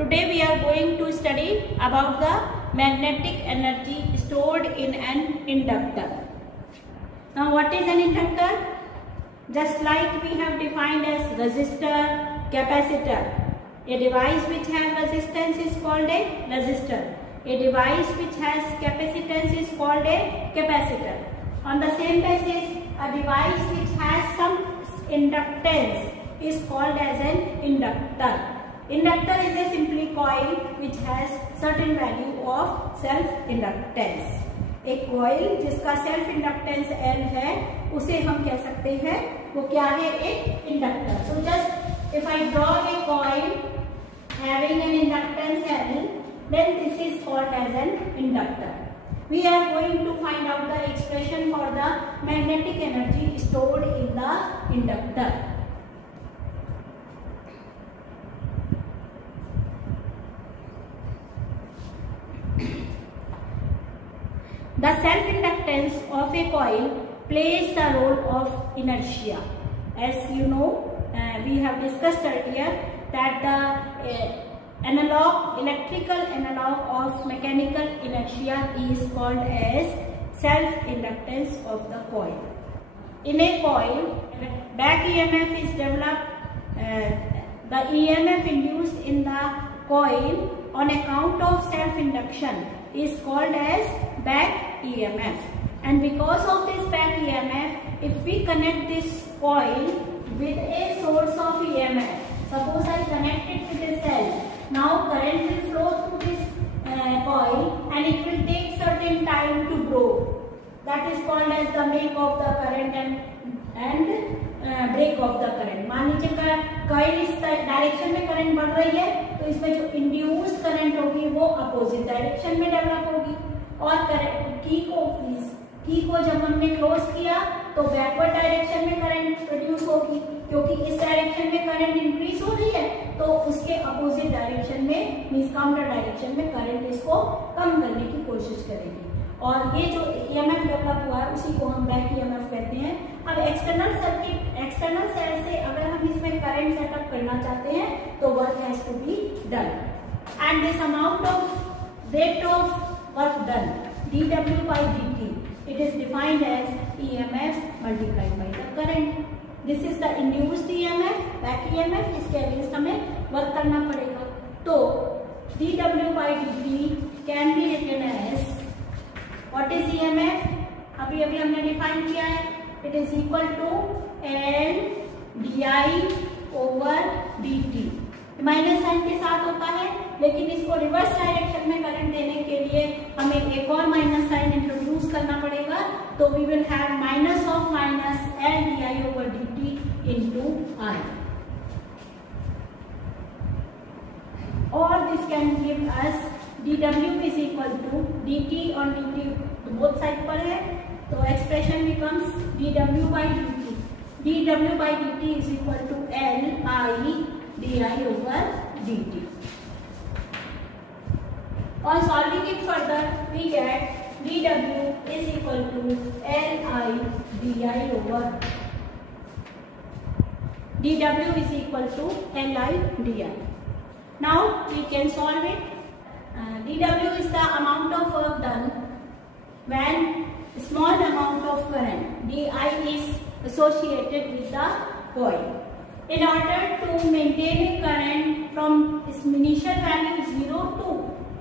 Today we are going to study about the magnetic energy stored in an inductor. Now what is an inductor? Just like we have defined as resistor, capacitor. A device which has resistance is called a resistor. A device which has capacitance is called a capacitor. On the same basis, a device which has some inductance is called as an inductor. Inductor is a simply coil which has certain value of self-inductance. एक coil जिसका self-inductance L है, उसे हम कह सकते हैं वो क्या है, एक inductor. So just if I draw a coil having an inductance L, then this is called as an inductor. We are going to find out the expression for the magnetic energy stored in the inductor. The self-inductance of a coil plays the role of inertia. As you know, we have discussed earlier that the electrical analog of mechanical inertia is called as self-inductance of the coil. In a coil, back EMF is developed. The EMF induced in the coil on account of self-induction is called as back EMF. And because of this back EMF, if we connect this coil with a source of EMF, suppose I connect it with a cell, now current will flow through this coil and it will take certain time to grow. That is called as the make of the current and break of the current. मान लीजिए coil इस direction में current बढ़ रही है, तो इसमें जो इंड्यूस्ड करंट होगी वो अपोजिट डायरेक्शन में डेवलप होगी, और की को जब हमने क्लोज किया तो बैकवर्ड डायरेक्शन में करंट प्रोड्यूस होगी, क्योंकि इस डायरेक्शन में करंट इंक्रीज हो रही है तो उसके अपोजिट डायरेक्शन में मींस काउंटर डायरेक्शन में करंट इसको कम करने की कोशिश करेगी, और ये जो ईएमएफ डेवलप हुआ है उसी को हम बैक ईएमएफ कहते हैं. अब एक्सटर्नल सेल से अगर हम इसमें करंट सेटअप करना चाहते हैं तो work has to be done, and this amount of rate of work done dW by dt, it is defined as EMF multiplied by the current. This is the induced EMF, back EMF. इसके against हमें work करना पड़ेगा, तो dW by dt can be written as what is EMF? अभी हमने define किया है, it is equal to L di over dt. Minus sign के साथ होता है, लेकिन इसको रिवर्स डायरेक्शन में करंट देने के लिए हमें एक और माइनस साइन इंट्रोड्यूस करना पड़ेगा, तो we will have minus of minus L di over dt into I, और this can give us dW is equal to dt on dt तो बोथ साइड पर है, तो expression becomes dW by dt. dW by dt is equal to L I di over dt. On solving it further, we get dW is equal to Li di over dW is equal to Li di. Now we can solve it. dW is the amount of work done when small amount of current di is associated with the coil. In order to maintain a current from its initial value 0 to,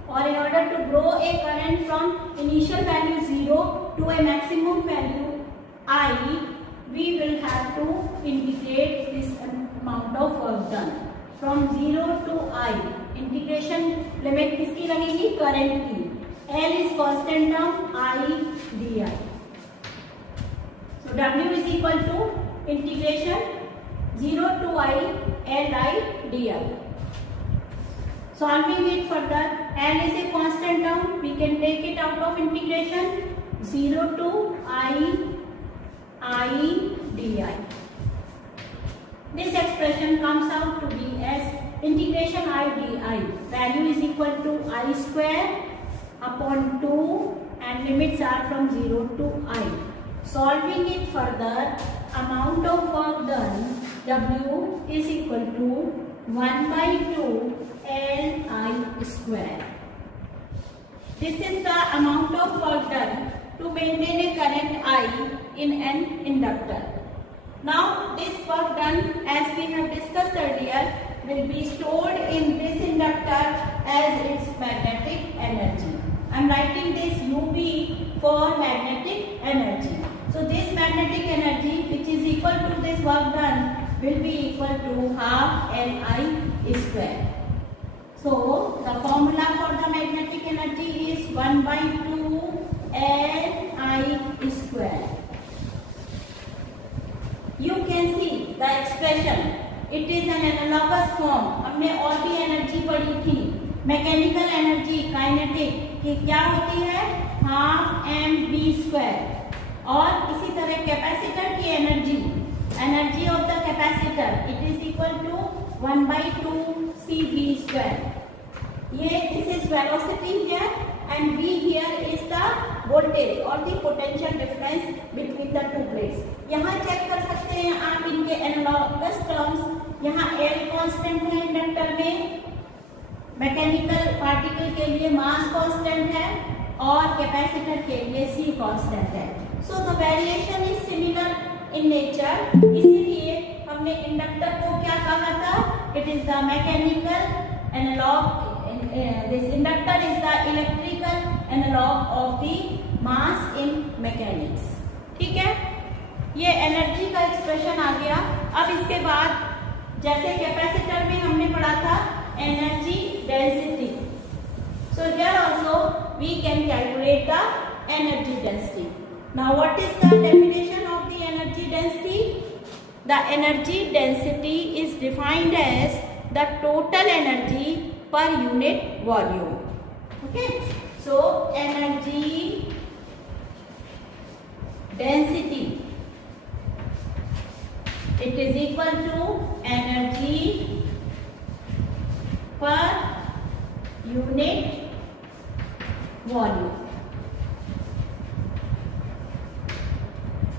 or in order to grow a current from initial value 0 to a maximum value I, we will have to integrate this amount of work done from 0 to I. Integration limit किसकी लगेगी? Current की. L is constant term, I di. So W is equal to integration 0 to I Li di. Solving it further, L is a constant term, we can take it out of integration 0 to I di. This expression comes out to be as integration I di. Value is equal to I square upon 2 and limits are from 0 to I. Solving it further, amount of work done W is equal to 1/2 Li square. This is the amount of work done to maintain a current I in an inductor. Now this work done, as we have discussed earlier, will be stored in this inductor as its magnetic energy. I am writing this UB for magnetic energy. So this magnetic energy, which is equal to this work done, will be equal to half Li square. So the formula for the magnetic energy is 1/2 Li square. You can see the expression. It is an analogous form. हमने और भी energy पढ़ी थी, mechanical energy, kinetic, कि क्या होती है half mv square. और इसी तरह कैपेसिटर की energy of the capacitor, it is equal to 1/2 cv square. ये this is velocity here and v here is the voltage or the potential difference between the two plates. यहाँ check कर सकते हैं आप इनके एनालॉगस टर्म्स. यहाँ L constant है inductor में, मैकेनिकल पार्टिकल के लिए मास कांस्टेंट है और कैपेसिटर के लिए C कांस्टेंट है. So the variation is similar in nature. इसीलिए हमने इंडक्टर को क्या कहा था? It is the mechanical analog. This inductor is the electrical analog of the mass in mechanics. ठीक है, ये एनर्जी का एक्सप्रेशन आ गया. अब इसके बाद जैसे कैपेसिटर में हमने पढ़ा था energy density. So here also we can calculate the energy density. Now what is the definition of the energy density? The energy density is defined as the total energy per unit volume. Okay, so energy density, it is equal to energy per unit volume.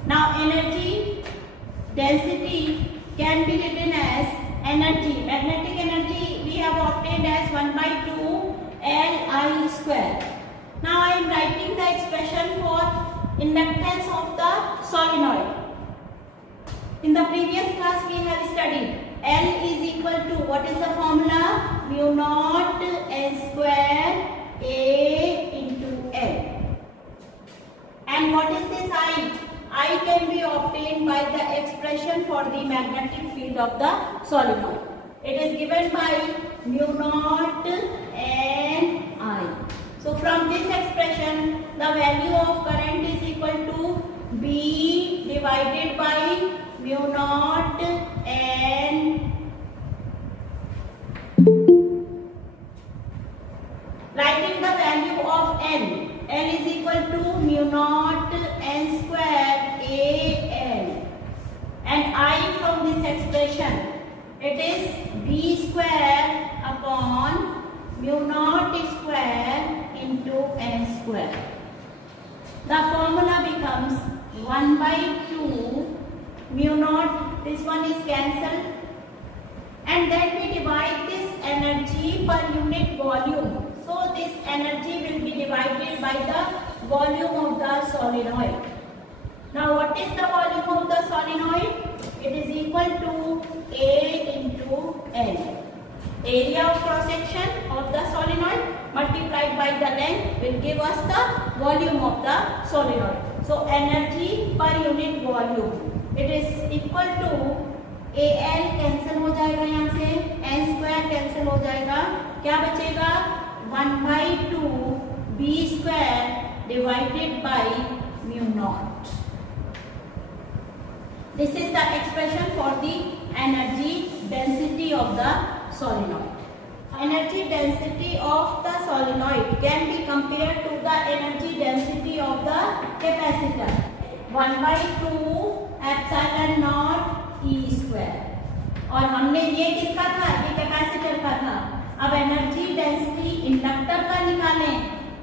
Now energy density can be written as energy, magnetic energy we have obtained as 1/2 Li square. Now I am writing the expression for inductance of the solenoid. In the previous class we have studied L is equal to, what is the formula? Mu naught N square A into L. And what is this I? I can be obtained by the expression for the magnetic field of the solenoid. It is given by mu naught N I. So from this expression, the value of current is equal to B divided by mu naught N. Writing the value of N. L is equal to mu naught N square A L. And I from this expression, it is B square upon mu naught square into N square. The formula becomes 1/2 mu naught, this one is cancelled, and then we divide this energy per unit volume. So this energy will be divided by the volume of the solenoid. Now what is the volume of the solenoid? It is equal to A into L. Area of cross section of the solenoid multiplied by the length will give us the volume of the solenoid. So energy per unit volume, it is equal to AL cancel हो जाएगा, यहाँ से N square cancel हो जाएगा, क्या बचेगा 1/2 B square divided by mu naught. This is the expression for the energy density of the solenoid. Energy density of the solenoid can be compared to the energy density of the capacitor. 1/2 epsilon naught E square. और हमने ये किसका था? ये capacitor का था. अब energy density inductor का निकालें,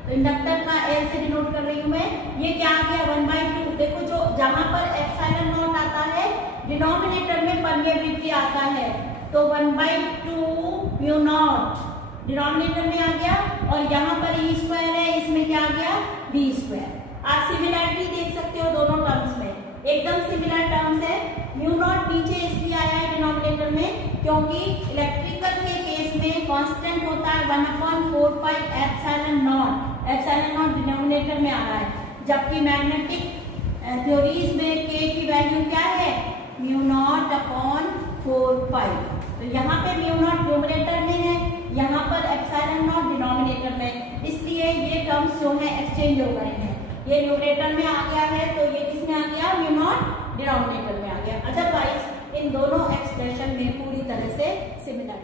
तो इंडक्टर का L से डिनोट कर रही हूँ मैं. ये क्या आ गया 1/2. देखो जो जहां पर एप्सिलॉन नॉट आता है डिनोमिनेटर में परमेबिलिटी आता है, तो 1/2 म्यू नॉट डिनोमिनेटर में आ गया, और यहाँ पर ई स्क्वायर है, इसमें क्या आ गया, बी स्क्वायर। आप सिमिलरिटी देख सकते हो दोनों टर्म्स में, एकदम सिमिलर टर्म्स है। म्यू नॉट नीचे इसलिए आया है डिनोमिनेटर में क्योंकि इलेक्ट्रिकल के केस में कांस्टेंट होता है 1/4 pi epsilon not. Epsilon not denominator में आ रहा है, जबकि मैग्नेटिक थ्योरीज में के की वैल्यू क्या है, म्यू नॉट अपॉन 4 पाई। तो यहाँ पे म्यू नॉट न्यूमरेटर में है, यहाँ पर एप्सिलॉन नॉट डिनोमिनेटर में, इसलिए ये टर्म्स जो है एक्सचेंज हो गए हैं। ये न्यूमरेटर में आ गया है तो ये किसमें आ गया, म्यू नॉट डिनोमिनेटर में आ गया। अदरवाइज इन दोनों एक्सप्रेशन में पूरी तरह से सिमिलर